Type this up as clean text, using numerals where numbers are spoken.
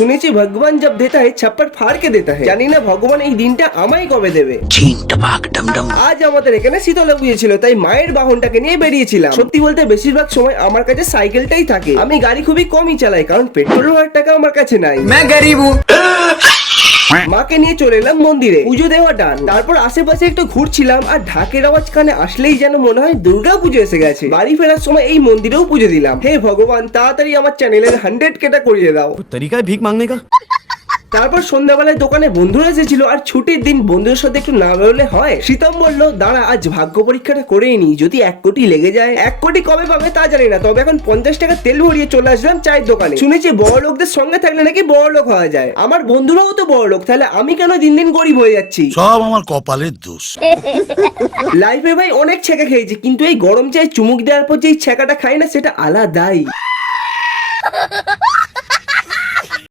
শুনেছি ভগবান জব দেতা হয় ছাপ্পর ফাড় কে দেতা হয়। জানি না ভগবান এই দিনটা আমায় কবে দেবে। আজ আমাদের এখানে শীতলা পুজো ছিল, তাই মায়ের বাহনটাকে নিয়ে বেরিয়েছিলাম। সত্যি বলতে বেশিরভাগ সময় আমার কাছে সাইকেলটাই থাকে। আমি গাড়ি খুবই কমই চালাই, কারণ পেট্রোল ভরার টাকা আমার কাছে নাই। মাকে নিয়ে চলে এলাম মন্দিরে, পুজো দেওয়া ডান। তারপর আশেপাশে একটু ঘুরছিলাম, আর ঢাকের আওয়াজ কানে আসলেই যেন মনে হয় দুর্গা পুজো এসে গেছে। বাড়ি ফেরার সময় এই মন্দিরেও পুজো দিলাম। হে ভগবান, তাড়াতাড়ি আমার চ্যানেলের 100K করিয়ে দাও। तरीका है भीख मांगने का। তারপর সন্ধ্যাবেলায় দোকানে বন্ধুরা এসেছিল, আর ছুটির দিন বন্ধুদের সাথে একটু না বেরোলে হয়। শীতম বললো দাঁড়া আজ ভাগ্য পরীক্ষাটা করেই নি, যদি 1 কোটি লেগে যায়। 1 কোটি কবে পাবে তা জানি না, তবে এখন 50 টাকা তেল ভরিয়ে চলে আসলাম চায়ের দোকানে। শুনেছি বড় লোকদের সঙ্গে থাকলে নাকি বড় লোক হওয়া যায়। আমার বন্ধুরাও তো বড় লোক, তাহলে আমি কেন দিন দিন গরিব হয়ে যাচ্ছি? সব আমার কপালের দোষ। লাইফে ভাই অনেক ছেঁকা খেয়েছি, কিন্তু এই গরম চায়ে চুমুক দেওয়ার পর যে ছেঁকাটা খাই না সেটা আলাদাই।